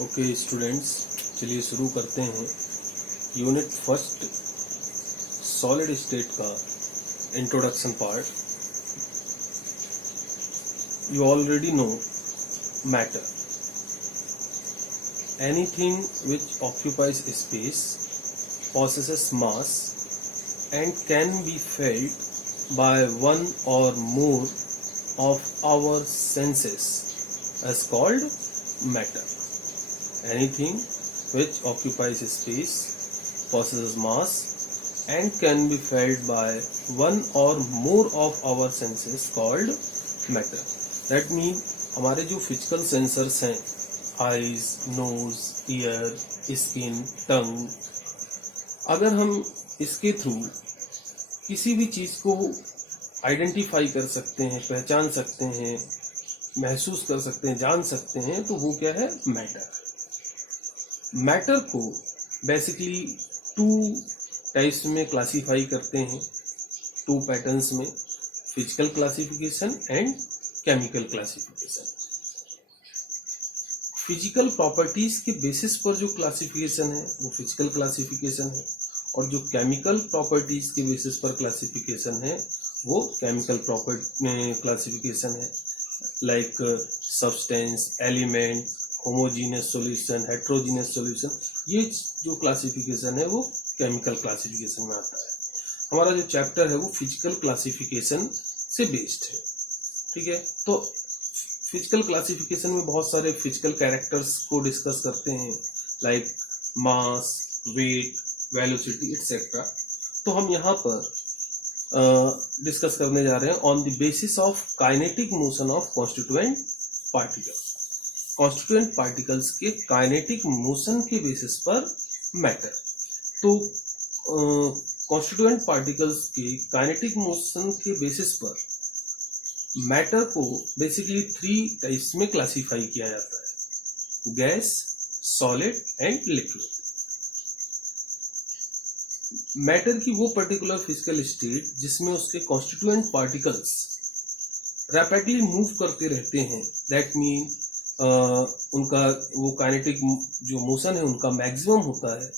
Okay students, चलिए शुरू करते हैं यूनिट फर्स्ट सॉलिड स्टेट का introduction part. You already know matter, anything which occupies space, possesses mass and can be felt by one or more of our senses is called matter. Anything which occupies space, possesses mass and can be felt by one or more of our senses called matter. That means हमारे जो physical sensors हैं, eyes, knows, year, skin, टंग, अगर हम इसके through किसी भी चीज को आइडेंटिफाई कर सकते हैं, पहचान सकते हैं, महसूस कर सकते हैं, जान सकते हैं, तो वो क्या है? मैटर। मैटर को बेसिकली टू टाइप्स में क्लासीफाई करते हैं, टू पैटर्न्स में, physical classification and chemical classification. Physical properties के बेसिस पर जो क्लासिफिकेशन है वो फिजिकल क्लासिफिकेशन है, और जो केमिकल प्रॉपर्टीज के बेसिस पर क्लासिफिकेशन है वो केमिकल क्लासिफिकेशन है। Like substance, element, homogeneous solution, heterogeneous solution, ये जो क्लासिफिकेशन है वो केमिकल क्लासिफिकेशन में आता है। हमारा जो चैप्टर है वो फिजिकल क्लासिफिकेशन से बेस्ड है, ठीक है। तो फिजिकल क्लासिफिकेशन में बहुत सारे फिजिकल कैरेक्टर्स को डिस्कस करते हैं, like mass, weight, velocity etcetera. तो हम यहाँ पर डिस्कस करने जा रहे हैं on the basis of kinetic motion of constituent particles. Constituent particles के काइनेटिक मोशन के बेसिस पर मैटर। तो कॉन्स्टिट्यूएंट पार्टिकल्स के काइनेटिक मोशन के बेसिस पर मैटर को बेसिकली थ्री टाइप्स में क्लासीफाई किया जाता है: gas, solid and liquid. Matter की वो पर्टिकुलर फिजिकल स्टेट जिसमें उसके कॉन्स्टिट्यूएंट पार्टिकल्स रैपिडली मूव करते रहते हैं, दैट मीन उनका वो काइनेटिक जो मोशन है उनका मैक्सिमम होता है,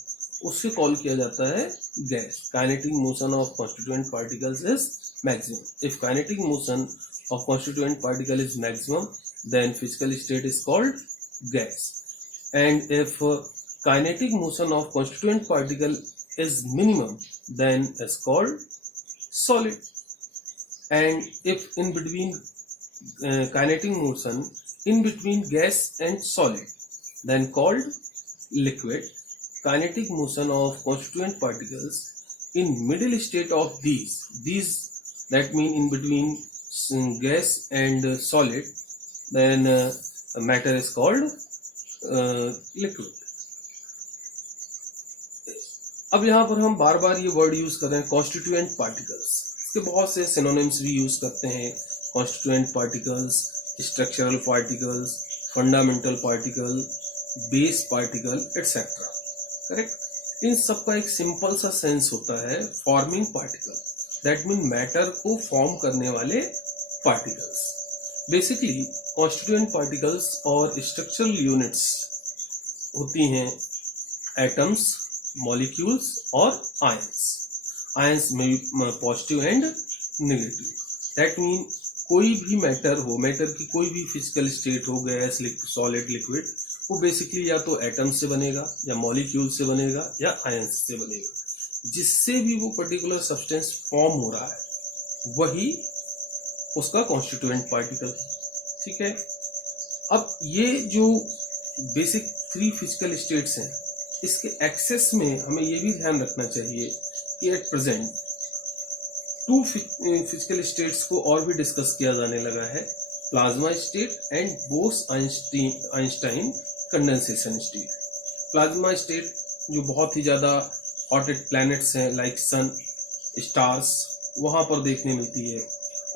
उससे कॉल किया जाता है gas. Kinetic motion of constituent particles is maximum. If kinetic motion of constituent particle is maximum, then physical state is called gas. And if kinetic motion of constituent particle is minimum, then is called solid. And if in between kinetic motion in between gas and solid, then called liquid. Kinetic motion of constituent particles in middle state of these that mean in between gas and solid, then matter is called liquid. अब यहाँ पर हम बार बार ये word use कर रहे हैं constituent particles. इसके बहुत से सिनोनिम्स भी यूज करते हैं, constituent particles, structural particles, fundamental particle, base particle etcetera. Correct. इन सब का एक सिंपल सा सेंस होता है forming particle, that mean matter को फॉर्म करने वाले पार्टिकल्स। बेसिकली कॉन्स्टिट्यूएंट पार्टिकल्स और स्ट्रक्चरल यूनिट्स होती हैं एटम्स, मॉलिक्यूल्स और आयंस। आयंस में positive and negative. That mean कोई भी मैटर हो, मैटर की कोई भी फिजिकल स्टेट हो, गैस, सॉलिड, लिक्विड, वो बेसिकली या तो एटम से बनेगा, या मॉलिक्यूल से बनेगा, या आयंस से बनेगा। जिससे भी वो पर्टिकुलर सब्सटेंस फॉर्म हो रहा है वही उसका कॉन्स्टिट्यूएंट पार्टिकल है, ठीक है। अब ये जो बेसिक थ्री फिजिकल स्टेट्स हैं, इसके एक्सेस में हमें ये भी ध्यान रखना चाहिए कि at present two physical states को और भी डिस्कस किया जाने लगा है: plasma state and Bose Einstein condensation state. Plasma state जो बहुत ही ज्यादा हॉटेड प्लैनेट्स हैं लाइक सन, स्टार्स, वहां पर देखने मिलती है,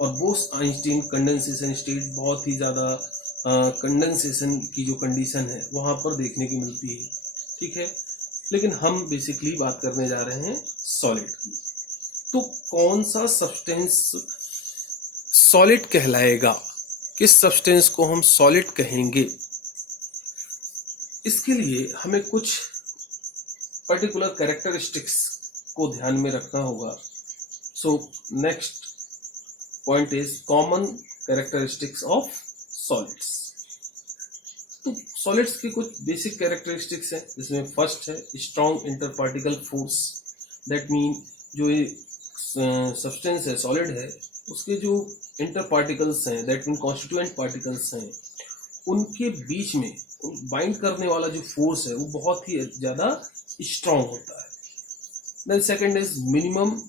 और बोस-आइंस्टाइन कंडेंसेशन स्टेट बहुत ही ज़्यादा कंडेंसेशन की जो कंडीशन है वहां पर देखने की मिलती है, ठीक है। लेकिन हम बेसिकली बात करने जा रहे हैं सॉलिड की। तो कौन सा सब्सटेंस सॉलिड कहलाएगा, किस सब्सटेंस को हम सॉलिड कहेंगे? इसके लिए हमें कुछ पर्टिकुलर कैरेक्टरिस्टिक्स को ध्यान में रखना होगा. So next point is common characteristics of solids. तो सॉलिड्स की कुछ बेसिक कैरेक्टरिस्टिक्स हैं, जिसमें फर्स्ट है strong inter particle force. That mean जो सब्सटेंस है, सॉलिड है, उसके जो इंटर पार्टिकल्स हैं, दैट मीन कॉन्स्टिट्यूएंट पार्टिकल्स हैं, उनके बीच में बाइंड करने वाला जो फोर्स है वो बहुत ही ज़्यादा स्ट्रॉन्ग होता है. Then second is minimum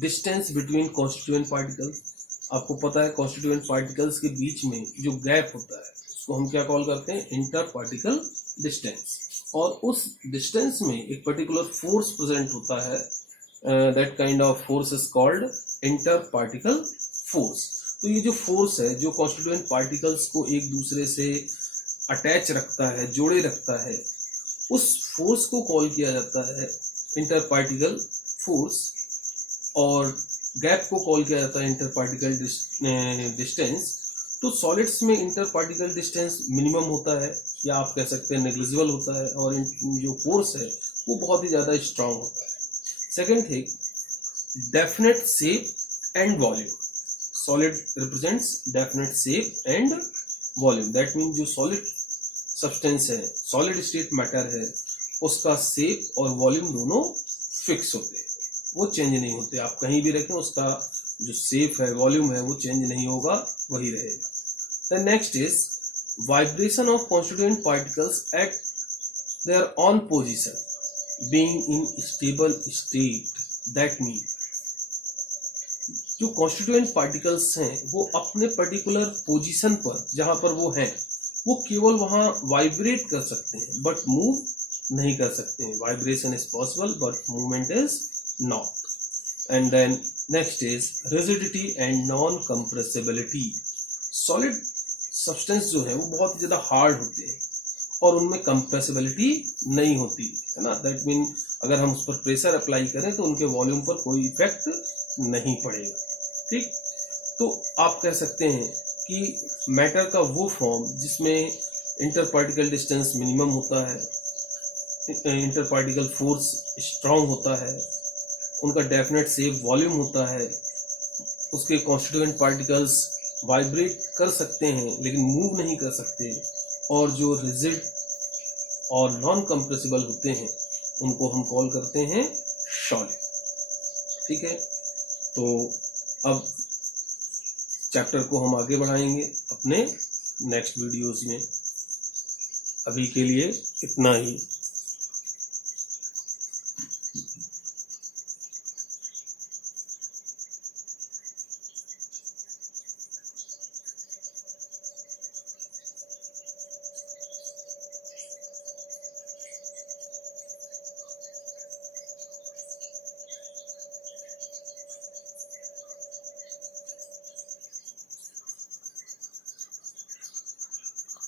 distance between constituent particles. आपको पता है कॉन्स्टिट्यूएंट पार्टिकल्स के बीच में जो गैप होता है उसको हम क्या कॉल करते हैं, इंटर पार्टिकल डिस्टेंस. और उस डिस्टेंस में एक पर्टिकुलर फोर्स प्रेजेंट होता है. That kind of force is called inter particle force. तो ये जो फोर्स है जो कॉन्स्टिट्यूएंट पार्टिकल्स को एक दूसरे से अटैच रखता है, जोड़े रखता है, उस फोर्स को कॉल किया जाता है इंटर पार्टिकल फोर्स. और गैप को कॉल किया जाता है इंटर पार्टिकल डिस्टेंस. तो सॉलिड्स में इंटर पार्टिकल डिस्टेंस मिनिमम होता है, या आप कह सकते हैं नेग्लिजिबल होता है, और जो फोर्स है वो बहुत ही ज़्यादा स्ट्रांग होता है. Second thing definite shape and volume. Solid represents definite shape and volume. That mean जो सॉलिड सब्सटेंस है, सॉलिड स्टेट मैटर है, उसका शेप और वॉल्यूम दोनों फिक्स होते हैं, वो चेंज नहीं होते. आप कहीं भी रखें उसका जो शेप है, वॉल्यूम है, वो चेंज नहीं होगा, वही रहेगा. The next is vibration of constituent particles eight there on position being in stable state. That mean जो कॉन्स्टिट्यूएंट पार्टिकल्स हैं वो अपने पर्टिकुलर पोजीशन पर जहां पर वो हैं वो केवल वहां वाइब्रेट कर सकते हैं बट मूव नहीं कर सकते हैं. Vibration is possible but movement is not. And then next is rigidity and non compressibility. Solid substance जो है वो बहुत ज्यादा हार्ड होते हैं और उनमें कंप्रेसिबिलिटी नहीं होती है ना. दैट मीन अगर हम उस पर प्रेशर अप्लाई करें तो उनके वॉल्यूम पर कोई इफेक्ट नहीं पड़ेगा. ठीक, तो आप कह सकते हैं कि मैटर का वो फॉर्म जिसमें इंटर पार्टिकल डिस्टेंस मिनिमम होता है, इंटर पार्टिकल फोर्स स्ट्रांग होता है, उनका डेफिनेट शेप वॉल्यूम होता है, उसके कॉन्स्टिट्यूएंट पार्टिकल्स वाइब्रेट कर सकते हैं लेकिन मूव नहीं कर सकते, और जो रिजिड और नॉन कंप्रेसिबल होते हैं उनको हम कॉल करते हैं सॉलिड. ठीक है, तो अब चैप्टर को हम आगे बढ़ाएंगे अपने नेक्स्ट वीडियोस में. अभी के लिए इतना ही.